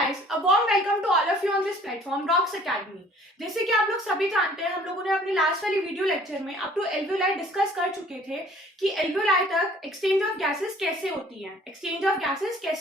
guys, a warm welcome to all of you on this platform, Rocks Academy. जैसे कि आप लोग सभी जानते हैं, हम लोगों ने अपनी लास्ट वाली वीडियो लेक्चर में अप टू एल्वियोलाई डिस्कस कर चुके थे कि एल्वियोलाई तक एक्सचेंज ऑफ गैसेस कैसे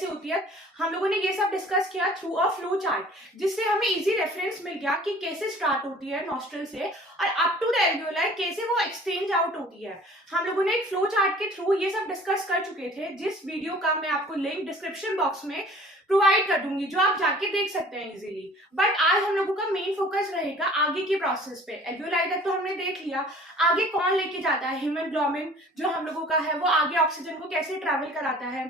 होती है। हम लोगों ने ये सब डिस्कस किया थ्रू अ फ्लो चार्ट, जिससे हमें इजी रेफरेंस मिल गया कि कैसे स्टार्ट होती है नॉस्ट्रल से और अप टू द एल्वियोलाई कैसे वो एक्सचेंज आउट होती है। हम लोगों ने एक फ्लो चार्ट के थ्रू ये सब डिस्कस कर चुके थे, जिस वीडियो का मैं आपको लिंक डिस्क्रिप्शन बॉक्स में प्रोवाइड कर दूंगी, जो आप जाके देख सकते हैं इजीली। बट आज हम लोगों का मेन फोकस रहेगा आगे की प्रोसेस पे। एल्वियोलाई तक तो हमने देख लिया, आगे कौन लेके जाता है, हीमोग्लोबिन जो हम लोगों का है वो आगे ऑक्सीजन को कैसे ट्रैवल कराता है,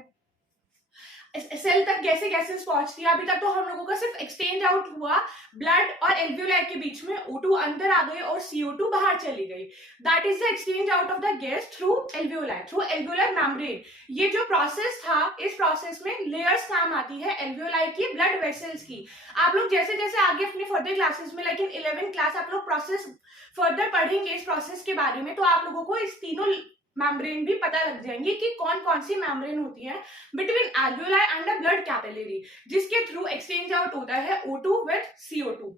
सेल तक कैसे गैसेस पहुंचती है। अभी तक तो हम लोगों का सिर्फ एक्सचेंज आउट हुआ ब्लड और एल्वियोलाई के बीच में, O2 अंदर आ गई और CO2 बाहर चली गई। That is the exchange out of the gas through alveoli, through alveolar membrane. ये जो प्रोसेस था, इस प्रोसेस में लेयर्स काम आती है एल्वियोलाई की, ब्लड वेसल्स की। आप लोग जैसे जैसे आगे अपनी फर्दर क्लासेस में, लाइक इन 11th क्लास आप लोग प्रोसेस फर्दर पढ़ेंगे इस प्रोसेस के बारे में, तो आप लोगों को इस तीनों मेम्ब्रेन भी पता लग जाएंगे कि कौन कौन सी मेम्ब्रेन होती है between alveoli and the blood capillary, जिसके थ्रू एक्सचेंज आउट होता है O2 विद CO2।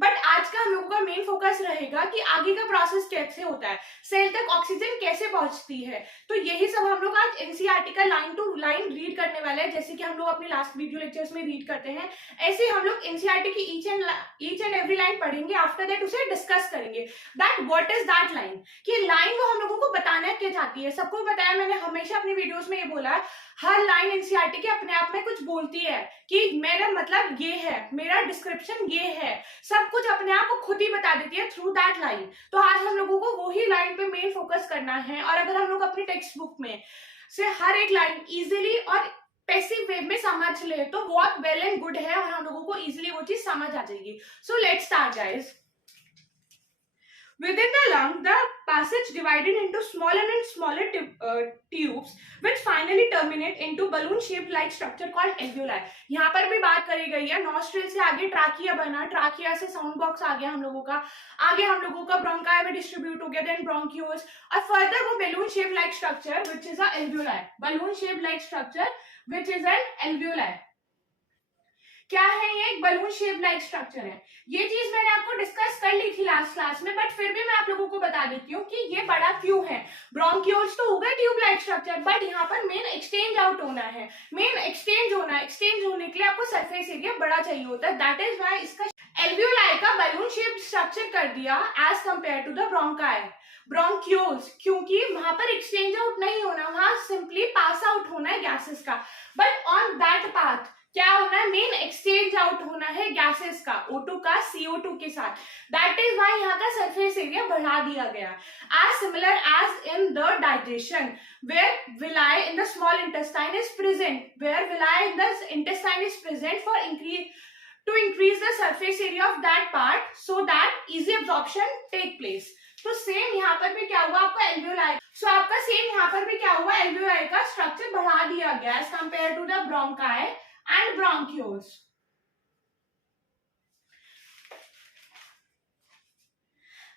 बट आज का हम लोगों का मेन फोकस रहेगा कि आगे का प्रोसेस कैसे होता है, सेल तक ऑक्सीजन कैसे पहुंचती है। तो यही सब हम लोग आज एनसीईआरटी का लाइन टू लाइन रीड करने वाले हैं। जैसे कि हम लोग अपने लास्ट वीडियो लेक्चर्स में रीड करते हैं, ऐसे हम लोग एनसीईआरटी की ईच एंड एवरी लाइन पढ़ेंगे। आफ्टर दैट उसे डिस्कस करेंगे that what is that line, कि लाइन वो हम लोगों को बताना क्या चाहती है। सबको बताया, मैंने हमेशा अपनी वीडियोस में ये बोला है, हर लाइन एनसीईआरटी के अपने आप में कुछ बोलती है कि मेरा मतलब ये है, मेरा डिस्क्रिप्शन ये है, सब कुछ अपने आप को खुद ही बता देती है थ्रू दैट लाइन। तो आज हम लोगों को वही लाइन पे मेन फोकस करना है। और अगर हम लोग अपनी टेक्स्ट बुक में से हर एक लाइन इजीली और पैसिव वे में समझ ले तो बहुत वेल एंड गुड है और हम लोगों को इजीली वो चीज समझ आ जाएगी। So let's start guys. Within the lung, the passage divided into smaller and smaller tubes, which finally terminate into balloon-shaped like structure called alveoli. यहाँ पर भी बात करी गई है, नॉस्ट्रिल से आगे ट्राकिया बना, ट्राकिया से साउंड बॉक्स आ गया हम लोगों का, आगे हम लोगों का ब्रोंकाई में डिस्ट्रीब्यूट हो गया, देन ब्रोंक्यूल्स, और फर्दर वो balloon shaped like structure which is a alveoli, balloon shaped like structure which is an alveoli। क्या है ये? एक बलून शेप लाइक स्ट्रक्चर है। ये चीज मैंने आपको डिस्कस कर ली थी लास्ट क्लास में, बट फिर भी मैं आप लोगों को बता देती हूँ कि ये बड़ा क्यों है। ब्रोंक्यूल्स तो हो गए ट्यूब लाइक स्ट्रक्चर, बट यहाँ पर मेन एक्सचेंज आउट होना है, मेन एक्सचेंज होना है। एक्सचेंज होने के लिए आपको सरफेस एरिया बड़ा चाहिए होता है। दैट इज व्हाई इसका एल्वियोलाई का बलून शेप स्ट्रक्चर कर दिया as compare to the bronchi, bronchioles, क्योंकि वहां पर एक्सचेंज आउट नहीं होना, वहां सिंपली पास आउट होना है गैसेस का। बट ऑन दैट पाथ क्या होना है? मेन एक्सचेंज आउट होना है गैसेस का, O2 का CO2 के साथ। दैट इज व्हाई यहाँ का सरफेस एरिया बढ़ा दिया गया। As similar as in the digestion, where villi in the small intestine is present, where villi in the intestine is present for to increase the surface area of that part so that easy absorption take place। तो same यहाँ पर भी क्या हुआ आपका alveoli, सो आपका same यहाँ पर भी क्या हुआ, एल्वियोलाई का स्ट्रक्चर बढ़ा दिया गया as compare to the bronchi and bronchioles।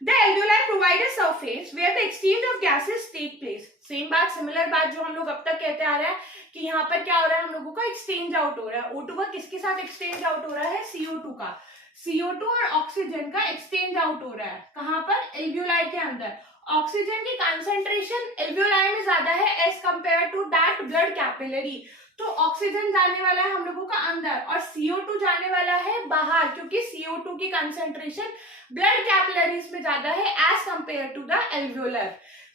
The alveoli provide a surface where the exchange of gases take place। Same बात, सिमिलर बात जो हम लोग अब तक कहते आ रहे हैं कि यहाँ पर क्या हो रहा है, हम लोगों का एक्सचेंज आउट हो रहा है। O2 का किसके साथ एक्सचेंज आउट हो रहा है? CO2 का। CO2 और ऑक्सीजन का एक्सचेंज आउट हो रहा है कहाँ पर? एल्वियोलाई के अंदर। ऑक्सीजन की कंसेंट्रेशन एल्वियोलाई में ज्यादा है as compare to that blood capillary. तो ऑक्सीजन जाने वाला है हम लोगों का अंदर और CO2 जाने वाला है बाहर, क्योंकि CO2 की कंसेंट्रेशन ब्लड कैपिलरीज में ज्यादा है as compare to the alveolar.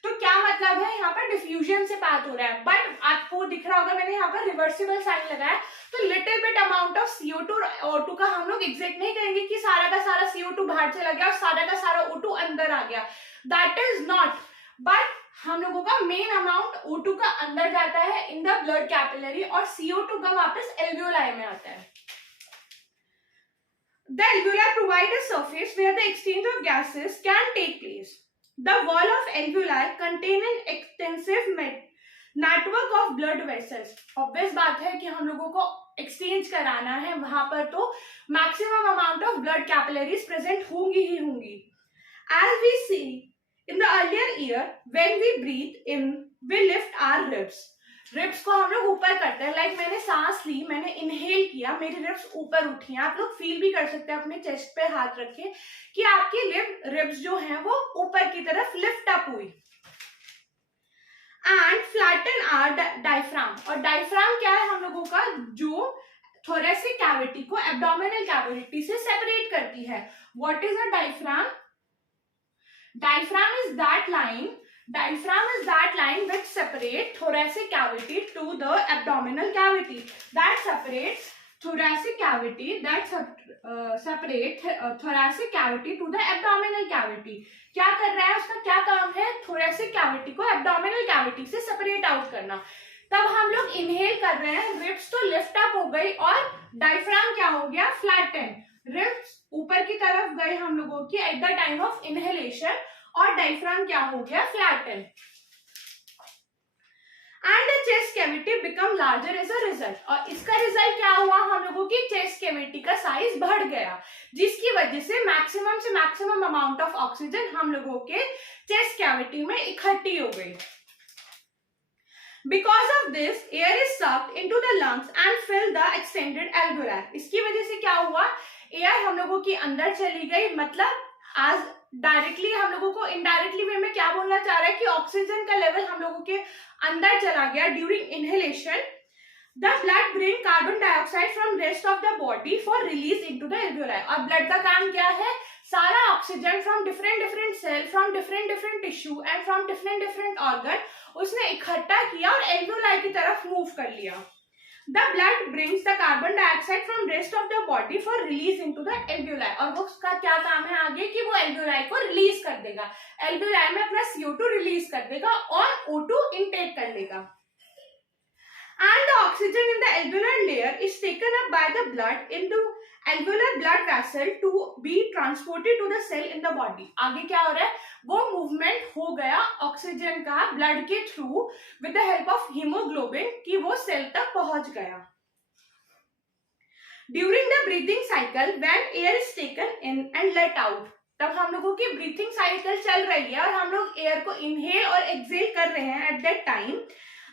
तो क्या मतलब है, यहाँ पर डिफ्यूजन से बात हो रहा है। बट आपको दिख रहा होगा मैंने यहाँ पर रिवर्सिबल साइन लगाया, तो little bit amount of CO2 और O2 का हम लोग एग्जैक्ट नहीं करेंगे कि सारा का सारा CO2 बाहर चला गया और सारा का सारा O2 अंदर आ गया। दैट इज नॉट, बट हम लोगों का मेन अमाउंट O2 का अंदर जाता है इन द ब्लड कैपिलरी और CO2 का वापस एल्वियोलाई में आता है। The alveoli provide a surface where the exchange of gases can take place. The wall of alveoli contain an extensive network of blood vessels। Obvious बात है कि हम लोगों को एक्सचेंज कराना है, वहां पर तो maximum amount of blood capillaries present होंगी ही होंगी। As we see in the earlier year, when we breathe in, we lift our ribs। Ribs को हम लोग ऊपर करते हैं, लाइक मैंने सांस ली, मैंने इनहेल किया, मेरी रिब्स ऊपर उठी हैं। आप लोग फील भी कर सकते हैं अपने चेस्ट पे हाथ रख के कि आपकी रिब्स जो हैं वो ऊपर की तरफ लिफ्ट अप हुई। एंड फ्लैटन आर डायफ्राम, और डायफ्राम क्या है हम लोगों का, जो थोरेसिक कैविटी को एब्डोमिनल कैविटी से सेपरेट करती है। What is a diaphragm? Diaphragm is that line which separates thoracic cavity to the abdominal cavity. That separates thoracic cavity thoracic cavity to the abdominal cavity. क्या कर रहा है, उसका क्या काम है? thoracic cavity को abdominal cavity से separate out करना। तब हम लोग इनहेल कर रहे हैं, रिब्स तो लिफ्ट अप हो गई और डायफ्राम क्या हो गया? फ्लैटन। रिब्स ऊपर की तरफ गए हम लोगों की at the time of inhalation, और डायफ्राम क्या हो गया? Flatten. And the chest cavity become larger as a result, और इसका रिजल्ट क्या हुआ? हम लोगों की चेस्ट कैविटी का साइज बढ़ गया, जिसकी वजह से मैक्सिमम अमाउंट ऑफ ऑक्सीजन हम लोगों के चेस्ट कैविटी में इकट्ठी हो गई। Because of this, air is sucked into the lungs and fill the extended alveoli. इसकी वजह से क्या हुआ? एयर हम लोगों की अंदर चली गई, मतलब आज डायरेक्टली हम लोगों को इनडायरेक्टली वे में क्या बोलना चाह रहा है कि ऑक्सीजन का लेवल हम लोगों के अंदर चला गया during inhalation. The blood bring carbon dioxide from rest of the body for release into the alveoli. और ब्लड का काम क्या है? सारा oxygen from different cell, from different tissue and from different organ उसने इकट्ठा किया और एल्वियोलाई की तरफ मूव कर लिया। The blood brings the carbon dioxide from rest of the body for release into the alveoli, और वो उसका क्या काम है आगे कि वो एल्वियोलाई को रिलीज कर देगा, एल्वियोलाई में अपना CO2 रिलीज कर देगा और O2 इनटेक कर लेगा। And the oxygen in the alveolar layer is taken up by the blood into alveolar blood vessel to be transported to the cell in the body. आगे क्या हो रहा है? वो मूवमेंट हो गया ऑक्सीजन का ब्लड के through with the help of haemoglobin कि वो सेल तक पहुंच गया। During the breathing cycle when air is taken in and let out, तब हम लोगों की ब्रीथिंग साइकिल चल रही है और हम लोग एयर को इनहेल और एक्सहेल कर रहे हैं। At that time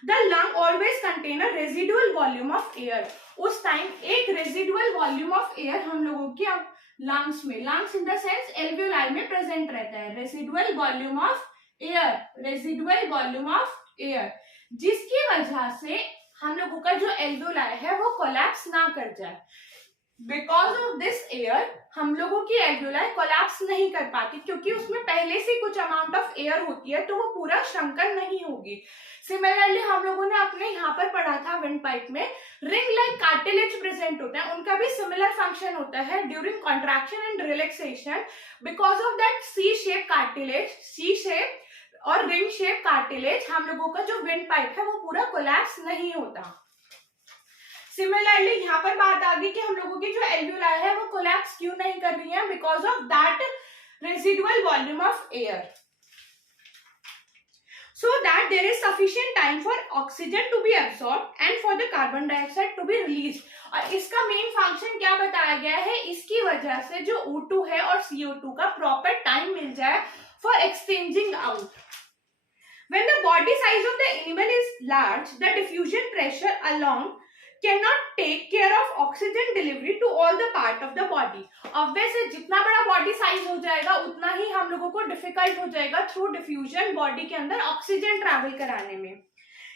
the lung always contain a residual volume of air, उस टाइम एक रेजिडुअल वॉल्यूम ऑफ एयर हम लोगों के लंग्स में, lungs in the sense alveoli में प्रेजेंट रहता है। रेजिडुअल वॉल्यूम ऑफ एयर, जिसकी वजह से हम लोगों का जो एल्वियोलाई है वो कोलैप्स ना कर जाए। बिकॉज ऑफ दिस एयर हम लोगों की एल्वियोलाई कोलैप्स नहीं कर पाती, क्योंकि उसमें पहले से कुछ अमाउंट ऑफ एयर होती है, तो वो पूरा श्रंकन नहीं होगी। सिमिलरली हम लोगों ने अपने यहाँ पर पढ़ा था विंड पाइप में रिंग लाइक कार्टिलेज प्रेजेंट होता है, उनका भी सिमिलर फंक्शन होता है during contraction and relaxation. Because of that C shape cartilage, C shape और रिंग शेप कार्टिलेज, हम लोगों का जो विंड पाइप है वो पूरा कोलैप्स नहीं होता। सिमिलरली यहाँ पर बात आ गई कि हम लोगों की जो एल्वियोलाई है वो कोलैप्स क्यों नहीं कर रही है? Because of that residual volume of air, so that there is sufficient time for oxygen to be absorbed and for the carbon dioxide to be released. और इसका मेन फंक्शन क्या बताया गया है? इसकी वजह से जो O2 है और CO2 का प्रॉपर टाइम मिल जाए for exchanging out. When the body size of the animal is large, the diffusion pressure along cannot take care of oxygen delivery to all the part of the body. Obviously जितना बड़ा body size हो जाएगा उतना ही हम लोगों को difficult हो जाएगा थ्रू डिफ्यूजन बॉडी के अंदर ऑक्सीजन ट्रैवल कराने में।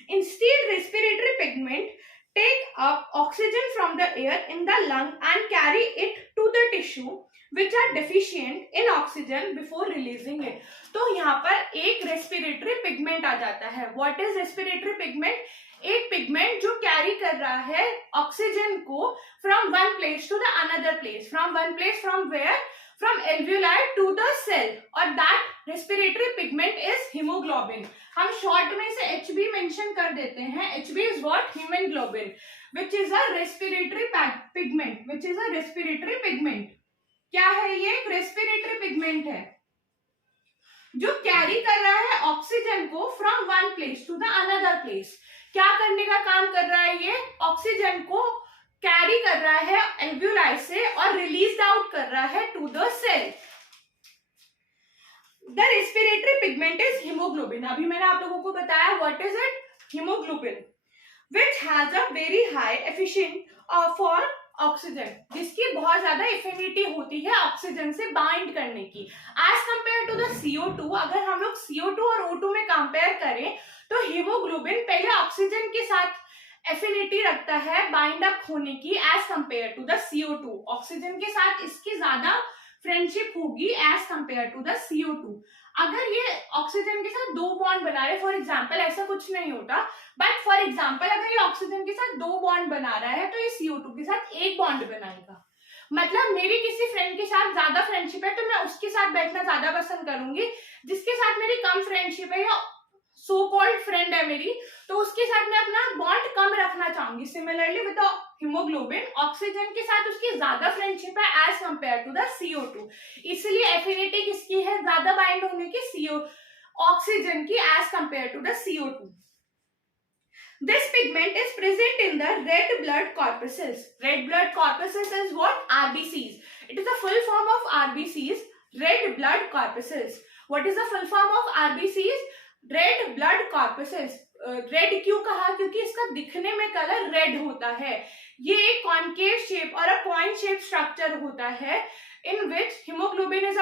Instead, respiratory pigment take up oxygen from the air in the lung and carry it to the tissue which are deficient in oxygen before releasing it. तो यहाँ पर एक respiratory pigment आ जाता है। What is respiratory pigment? एक pigment जो carry कर रहा है ऑक्सीजन को from one place to the another place, from one place, from where? From alveoli to the cell, और that respiratory pigment is hemoglobin. हम शॉर्ट में से HB मेंशन कर देते हैं। HB is what? Hemoglobin, which is a respiratory pigment, which is a respiratory pigment. क्या है ये? एक रेस्पिरेटरी पिगमेंट है जो कैरी कर रहा है ऑक्सीजन को from one place to the another place. क्या करने का काम कर रहा है ये? ऑक्सीजन को कैरी कर रहा है एल्वियोलाई से और रिलीज आउट कर रहा है to the cell. The respiratory pigment is haemoglobin. अभी मैंने आप लोगों को बताया what is it? Haemoglobin. which has a very high efficient for oxygen, जिसकी बहुत ज्यादा एफिनिटी होती है ऑक्सीजन से बाइंड करने की as compare to the CO2। अगर हम लोग CO2 और O2 में कंपेयर करें तो हीमोग्लोबिन पहले ऑक्सीजन के साथ एफिनिटी रखता है बाइंड अप होने की as compare to the CO2। Oxygen के साथ इसकी ज्यादा फ्रेंडशिप होगी as compare to the CO2। अगर ये ऑक्सीजन के साथ दो बॉन्ड बना रहे, फॉर एग्जाम्पल, ऐसा कुछ नहीं होता, बट फॉर एग्जाम्पल अगर ये ऑक्सीजन के साथ दो बॉन्ड बना रहा है तो ये CO2 के साथ एक बॉन्ड बनाएगा। मतलब मेरी किसी फ्रेंड के साथ ज्यादा फ्रेंडशिप है तो मैं उसके साथ बैठना ज्यादा पसंद करूंगी, जिसके साथ मेरी कम फ्रेंडशिप है या सो कॉल्ड फ्रेंड है मेरी, तो उसके साथ मैं अपना बॉन्ड कम रखना चाहूंगी। सिमिलरली विद हीमोग्लोबिन, ऑक्सीजन के साथ उसकी ज्यादा फ्रेंडशिप है as compare to the CO2, इसलिए एफिनिटी किसकी है ज्यादा बाइंड होने की, ऑक्सीजन की as compare to the CO2। This pigment is present in the red blood corpuscles. Red blood corpuscles is what? RBCs. It is the full form of RBCs, red blood corpuscles. What is the full form of RBCs? Red blood corpuscles. Red क्यों कहा? क्योंकि इसका दिखने में colour red होता है। ये एक कॉन्केव शेप और अ कॉइन शेप स्ट्रक्चर होता है in which hemoglobin is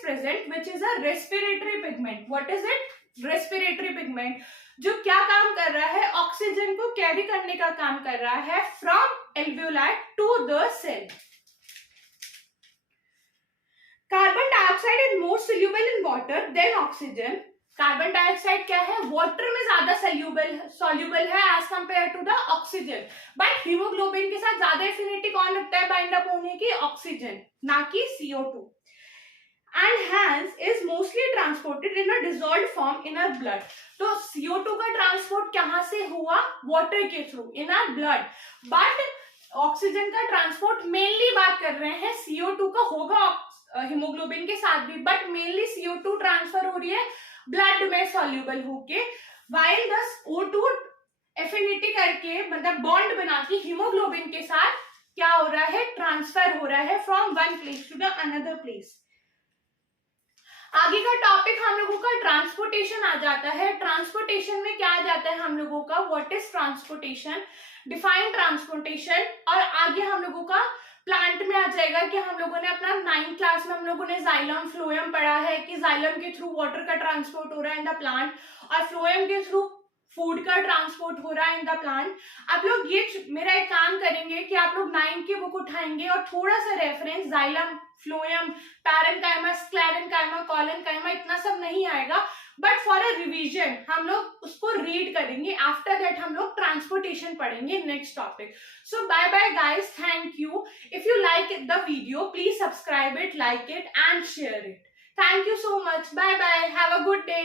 present, which is a respiratory pigment. What is it? Respiratory pigment, जो क्या काम कर रहा है? ऑक्सीजन को कैरी करने का काम कर रहा है from alveoli to the cell. Carbon dioxide is more soluble in water than oxygen. Carbon dioxide क्या है? वाटर में ज्यादा सोल्यूबल है as compare to the oxygen, but haemoglobin के साथ ज्यादा एफिनिटी कौन रखता है बाइंड अप होने की? ऑक्सीजन, ना कि CO2। and hence is mostly transported in a dissolved form in our blood। तो CO2 का ट्रांसपोर्ट कहां से हुआ? वाटर के through in our blood, but oxygen का ट्रांसपोर्ट मेनली बात कर रहे हैं CO2 का होगा हीमोग्लोबिन के साथ भी, बट मेनली CO2 ट्रांसफर हो रही है ब्लड में सॉल्यूबल होके, वाइल द O2 एफिनिटी करके मतलब बॉन्ड बना के हीमोग्लोबिन के साथ क्या हो रहा है? ट्रांसफर हो रहा है from one place to the another place. आगे का टॉपिक हम लोगों का ट्रांसपोर्टेशन आ जाता है। ट्रांसपोर्टेशन में क्या आ जाता है हम लोगों का? What is transportation, define transportation, और आगे हम लोगों का प्लांट में आ जाएगा कि हम लोगों ने अपना 9th क्लास में हम लोगों ने जाइलम फ्लोएम पढ़ा है कि जाइलम के थ्रू वाटर का ट्रांसपोर्ट हो रहा है इन द प्लांट और फ्लोएम के थ्रू फूड का ट्रांसपोर्ट हो रहा है इन द प्लांट। आप लोग ये मेरा एक काम करेंगे कि आप लोग 9th की बुक उठाएंगे और थोड़ा सा reference xylem, phloem, parenchyma, sclerenchyma, collenchyma, इतना सब नहीं आएगा, बट फॉर अ रिवीजन हम लोग उसको रीड करेंगे। आफ्टर दैट हम लोग ट्रांसपोर्टेशन पढ़ेंगे next topic. So bye bye guys, thank you. If you like the video please subscribe it, like it and share it. Thank you so much, bye bye, have a good day.